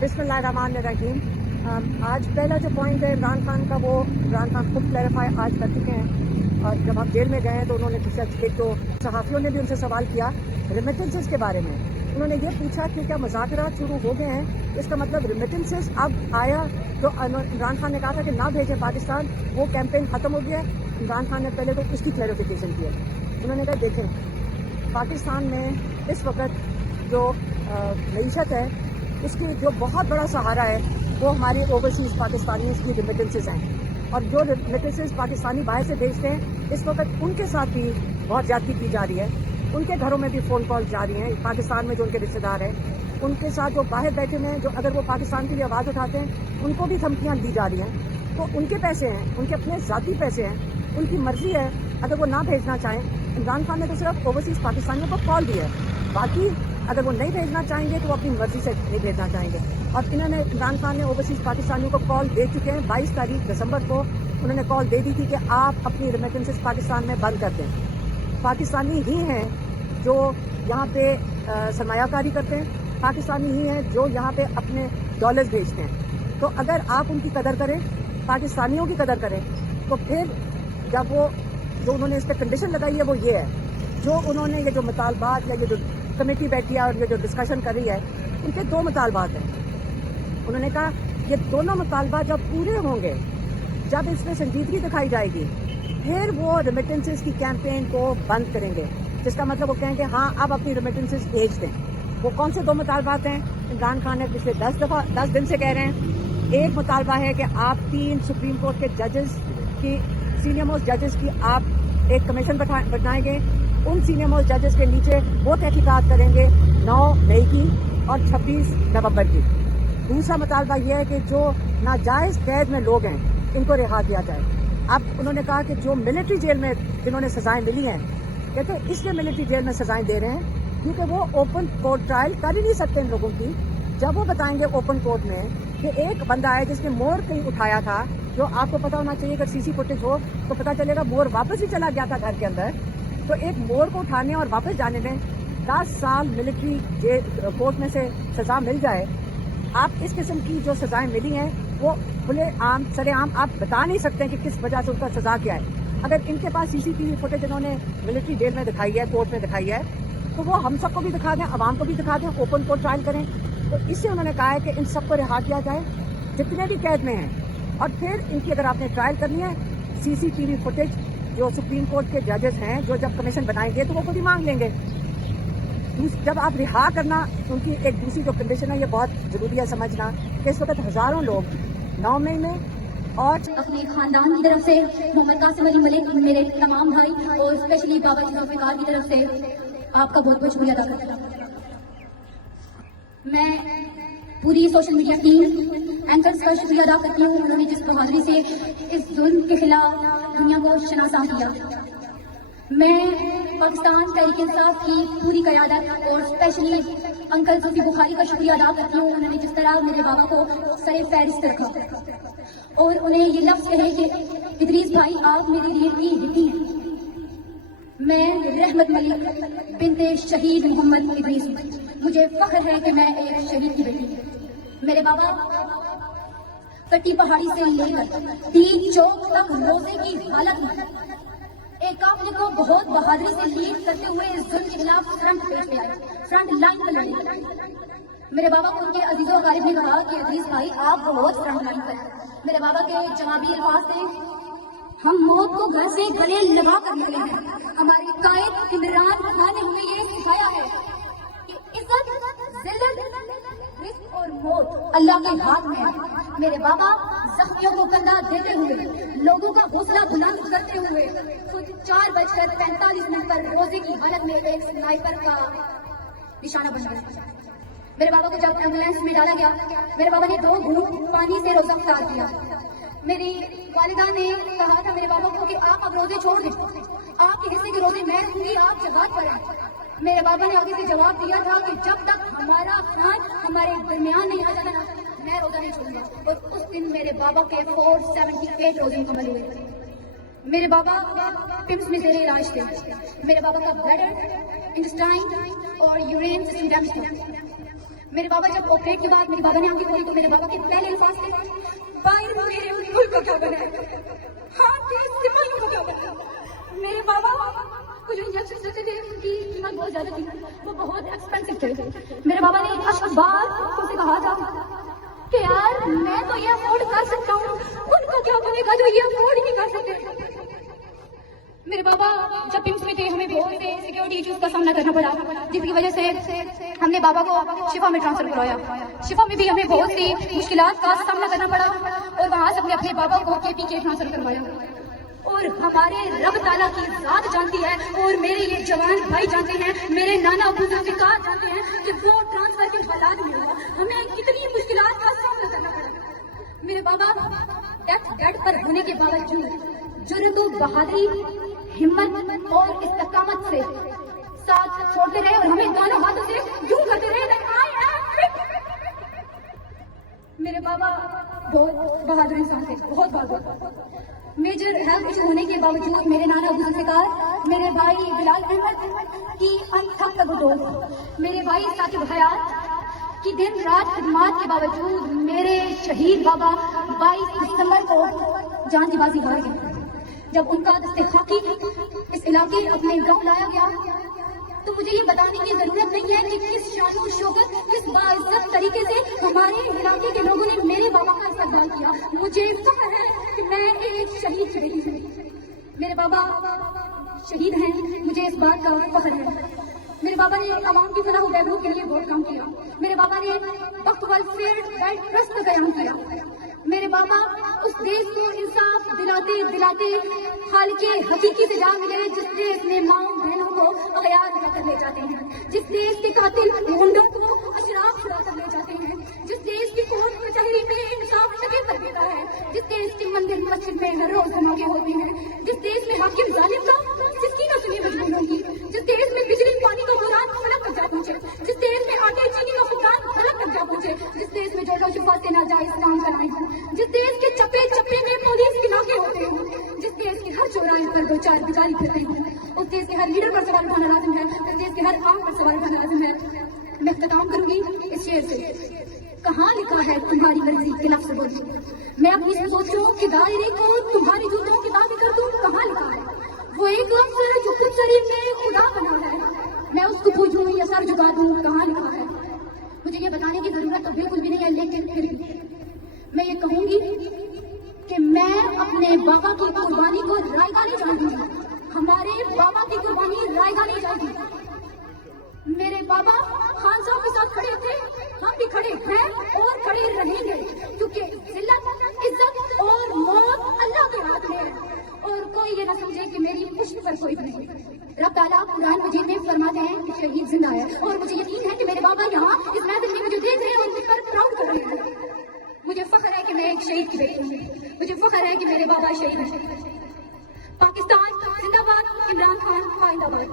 बिस्मिल्लाहिर्रहमानिर्रहीम। आज पहला जो पॉइंट है इमरान खान का, वो इमरान खान खुद क्लैरिफाई आज कर चुके हैं। और जब आप जेल में गए तो उन्होंने एक तो सहाफ़ियों ने भी उनसे सवाल किया रेमिटेंसेस के बारे में। उन्होंने ये पूछा कि क्या मुज़ाकरात शुरू हो गए हैं, इसका मतलब रेमिटेंसेस अब आया। तो इमरान खान ने कहा था कि ना भेजें पाकिस्तान, वो कैंपेन ख़त्म हो गया। इमरान खान ने पहले तो उसकी क्लैरिफिकेशन की है। उन्होंने कहा देखें, पाकिस्तान में इस वक्त जो मईशत है, इसकी जो बहुत बड़ा सहारा है वो हमारे ओवरसीज़ पाकिस्तानी की रेमिटेंसेस हैं। और जो रेमिटेंसेस पाकिस्तानी बाहर से भेजते हैं, इस वक्त उनके साथ भी बहुत ज़्यादती की जा रही है। उनके घरों में भी फ़ोन कॉल जा रही हैं। पाकिस्तान में जो उनके रिश्तेदार हैं, उनके साथ जो बाहर बैठे हुए हैं, जो अगर वो पाकिस्तान के लिए आवाज़ उठाते हैं, उनको भी धमकियाँ दी जा रही हैं। तो उनके पैसे हैं, उनके अपने ज़ाती पैसे हैं, उनकी मर्ज़ी है अगर वो ना भेजना चाहें। इमरान खान ने तो सिर्फ ओवरसीज़ पाकिस्तानियों को कॉल दी है, बाकी अगर वो नहीं भेजना चाहेंगे तो वो अपनी मर्जी से नहीं भेजना चाहेंगे। और इन्होंने इमरान खान ने ओवरसीज़ पाकिस्तानियों को कॉल दे चुके हैं। 22 तारीख दिसंबर को उन्होंने कॉल दे दी थी कि आप अपनी रेमिटेंसेस पाकिस्तान में बंद कर दें। पाकिस्तानी ही हैं जो यहाँ पे सरमायाकारी करते हैं, पाकिस्तानी ही हैं जो यहाँ पे अपने डॉलर्स भेजते हैं। तो अगर आप उनकी कदर करें, पाकिस्तानियों की कदर करें, तो फिर जब वो जो उन्होंने इस पर कंडीशन लगाई है वो ये है, जो उन्होंने ये जो मुतालबात या ये जो कमेटी बैठी है और ये जो डिस्कशन कर रही है, उनके 2 मुतालबात हैं। उन्होंने कहा ये दोनों मुतालबात जब पूरे होंगे, जब इसमें संजीदगी दिखाई जाएगी, फिर वो रेमिटेंसेस की कैंपेन को बंद करेंगे। जिसका मतलब वो कहेंगे हाँ अब अपनी रेमिटेंसेस भेज दें। वो कौन से 2 मुतालबात हैं? इमरान खान ने पिछले 10 दिन से कह रहे हैं। एक मुतालबा है कि आप 3 सुप्रीम कोर्ट के जजेस की, सीनियर मोस्ट जजेस की आप एक कमीशन बनाएंगे। उन सीनियर मोस्ट जजेस के नीचे वो तहकीकात करेंगे 9 मई की और 26 नवंबर की। दूसरा मुतालबा यह है कि जो नाजायज़ कैद में लोग हैं, इनको रिहा किया जाए। अब उन्होंने कहा कि जो मिलिट्री जेल में जिन्होंने सजाएं मिली हैं, कहते हैं इसलिए मिलिट्री जेल में सजाएं दे रहे हैं क्योंकि वो ओपन कोर्ट ट्रायल कर ही नहीं सकते इन लोगों की। जब वो बताएंगे ओपन कोर्ट में कि एक बंदा है जिसने मोर कहीं उठाया था, जो आपको पता होना चाहिए, अगर सीसी फुटेज हो तो पता चलेगा मोर वापस ही चला गया था घर के अंदर। तो एक मोर को उठाने और वापस जाने में 10 साल मिलिट्री कोर्ट में से सजा मिल जाए। आप इस किस्म की जो सजाएं मिली हैं वो खुले आम सरेआम आप बता नहीं सकते कि किस वजह से उनका सजा क्या है। अगर इनके पास सीसीटीवी फुटेज इन्होंने मिलिट्री जेल में दिखाई है, कोर्ट में दिखाई है, तो वो हम सबको भी दिखा दें, आवाम को भी दिखा दें, ओपन कोर्ट ट्रायल करें। तो इससे उन्होंने कहा है कि इन सबको रिहा किया जाए जितने भी कैद में हैं। और फिर इनकी अगर आपने ट्रायल करनी है, सीसीटीवी फुटेज जो सुप्रीम कोर्ट के जजेस हैं, जो जब कमीशन बनाएंगे तो वो खुद ही मांग लेंगे। जब आप रिहा करना, उनकी एक दूसरी जो कंडीशन है, ये बहुत ज़रूरी है समझना कि इस वक्त हज़ारों लोग 9 मई में और अपने खानदान की तरफ से मोहम्मद कासिम अली मलिक, मेरे तमाम भाई और स्पेशली बाबा जी जुल्फ़िकार की तरफ से आपका बहुत बहुत शुक्रिया अदा करता हूँ। मैं पूरी सोशल मीडिया टीम एंकर्स का शुक्रिया अदा करती हूँ। उन्होंने जिस बहादुरी से इस जुल्म के खिलाफ दुनिया को शनासा किया। मैं पाकिस्तान तहरीक इंसाफ की पूरी क़यादत और स्पेशली अंकल सूफी बुखारी का शुक्रिया अदा करती हूँ। उन्होंने जिस तरह मेरे बाबा को सरे फहरिस्त रखा और उन्हें ये लफ्ज़ कहे कि इदरीस भाई आप मेरी रीढ़ की हड्डी हैं। मैं रहमत मलिक बिनते शहीद मोहम्मद इदरीस हूँ। मुझे फख्र है कि मैं एक शहीद की बेटी हूँ। मेरे बाबा कट्टी पहाड़ी से लेकर 3 चौक तक रोजे की हालत में एक काफिले को बहुत बहादुरी से लीड करते हुए इस जुल्म के खिलाफ फ्रंट पेज पे आए, फ्रंट लाइन पर लड़े। मेरे बाबा को उनके अजीजों गालिब ने कहा कि इदरीस भाई आप बहुत फ्रंट लाइन पर हैं। मेरे बाबा के जवाबी अल्फाज थे, हम मौत को घर से गले लगा कर निकले हैं। हमारे कायद इमरान खान ने हमें ये सिखाया है कि इज्जत, जिल्लत, रिस्क और मौत अल्लाह के हाथ में है। मेरे बाबा जख्मियों को कंधा देते हुए, लोगों का हौसला बुलंद करते हुए खुद 4:45 पर रोजे की हालत में एक स्नाइपर का निशाना बन गए। मेरे बाबा को जब एम्बुलेंस में डाला गया, मेरे बाबा ने 2 घूंट पानी से रोजा इफ्तार किया। मेरी वालिदा ने कहा था मेरे बाबा को कि आप अब रोजे छोड़ दें, आपके हिस्से के रोजे मैं रखूंगी, आप जहाद पर हैं। मेरे बाबा ने आगे से जवाब दिया था कि जब तक हमारा अफरान हमारे दरमियान नहीं आ जाता ना, मैं रोजा नहीं छोड़ूंगा। और उस दिन मेरे बाबा के 478 रोजे मुकम्मल हुए। मेरे बाबा पिम्स में जेरे इलाज थे। मेरे बाबा का ब्लडर, इंटेस्टाइन और यूरिन सिस्टम डैमेज था। मेरे बाबा जब ऑपरेट के बाद मेरे बाबा ने आंखें खोली तो मेरे बाबा के पहले अल्फाज थे, बाहर मेरे मुल्क का क्या बना है, हाँ के मुल्क का क्या बना। मेरे बाबा को जो इंजेक्शन देते थे उनकी कीमत बहुत ज्यादा थी, वो बहुत एक्सपेंसिव थे। मेरे बाबा ने अखबार से कहा था कि यार मैं तो ये अफोर्ड कर सकता हूँ, उनका क्या बनेगा जो ये अफोर्ड नहीं कर सकते। मेरे बाबा जब पिम्स में थे हमें बहुत से सिक्योरिटी इश्यूज का सामना करना पड़ा, जिसकी वजह से हमने बाबा को शिफा में ट्रांसफर करवाया। शिफा में भी हमें बहुत सी मुश्किलात का सामना करना पड़ा और वहां से हमने अपने बाबा को KPK ट्रांसफर करवाया। और हमारे रब ताला की जात जानती है और मेरे ये जवान भाई जानते हैं, मेरे नाना अबू जुल्फ़िकार जानते हैं कि वो ट्रांसफर के हालात में हमें कितनी मुश्किलात का सामना करना पड़ा। मेरे बाबा डेथ बेड पर होने के बावजूद जुर्रत, बहादुरी, हिम्मत और इस्तकामत से साथ छोड़ते रहे और हमें दोनों हाथों से यूं करते रहे that I am fit। मेरे बाबा बहुत बहादुर इंसान थे, बहुत बहादुर। मेजर हेल्थ इशू होने के बावजूद मेरे नाना अबू जुल्फ़िकार, मेरे भाई बिलाल अहमद की अनथक तगडोर, मेरे भाई साकिब हयात की दिन रात खिदमात के बावजूद मेरे शहीद बाबा 22 दिसंबर को जान की बाजी हार गए। जब उनका दस्ते खाकी इस इलाके अपने गांव लाया गया तो मुझे ये बताने की जरूरत नहीं है कि किस शान और शौकत, किस बाइज्जत तरीके से हमारे इलाके के लोगों ने मेरे बाबा का इस्तकबाल किया। मुझे फख्र है कि मैं एक शहीद रही हूँ। मेरे बाबा शहीद हैं, मुझे इस बात का फख्र है। मेरे बाबा ने आवाम की फलाह बहबूद के लिए बहुत काम किया। मेरे बाबा ने वक्त वेलफेयर ट्रस्ट का कयाम किया। मेरे बाबा उस देश को इंसाफ दिलाते दिलाते हाल के हकीकी सजा मिले जिस देश में माँ बहनों को अगयार कर ले जाते हैं, जिस देश के कातिल गुंडों को अशराफ छुड़ा कर ले जाते हैं, जिस देश की कोर्ट कचहरी में इंसाफ सके कर देता है, जिस देश के मंदिर मस्जिद में हर रोज धमाके होते हैं, जिस देश में हाकिम जालिम का जिसकी न सुनी मजबूर होगी, जिस देश में बिजली पानी का बुरान फलक तक जा पहुंचे, जिस देश में आटे चीनी का फुकरान फलक तक जा पहुंचे, जिस देश में जोड़ा शुफा से नाजायज काम कराए हों, जिस देश के चप्पे चप्पे में पुलिस के नाके होते हों, जिस देश के हर चौराहे पर दो चार बिचारी फिरते हों, उस देश के हर लीडर पर सवाल उठाना लाजिम है, उस देश के हर आम पर सवाल उठाना लाजिम है। मैं इख्तिताम करूंगी इस शेर से, कहाँ लिखा है तुम्हारी मर्जी के लफ्ज़ बोली, मैं अपनी सोचों के दायरे को तुम्हारी जूतों की दादी कर दूं, कहाँ लिखा है वो एक लफ्ज़ है जो खुद शरीर में खुदा बना है, मैं उसको पूछूं या सर झुका दूं, कहाँ लिखा है। मुझे ये बताने की जरूरत तो बिल्कुल भी नहीं है, लेकिन फिर भी मैं ये कहूंगी कि मैं अपने बाबा की कुर्बानी को रायगा नहीं जानूंगी, हमारे बाबा की कुर्बानी रायगा नहीं जानती। मेरे बाबा खान साहब के साथ खड़े थे, हम भी खड़े हैं और खड़े रहेंगे, क्योंकि जिल्लत, इज्जत और मौत अल्लाह के हाथ में है और कोई ये ना समझे कि मेरी पुष्ट पर कोई नहीं। रब ताला कुरान मजीद में फरमाते हैं कि शहीद जिंदा है और मुझे यकीन है कि मेरे बाबा यहाँ इस महफिल में मुझे देख रहे हैं और मुझ पर प्राउड कर रहे हैं। मुझे फख्र है कि मैं एक शहीद की बेटी हूँ, मुझे फख्र है कि मेरे बाबा शहीद हैं। पाकिस्तान जिंदाबाद, इमरान खान जिंदाबाद।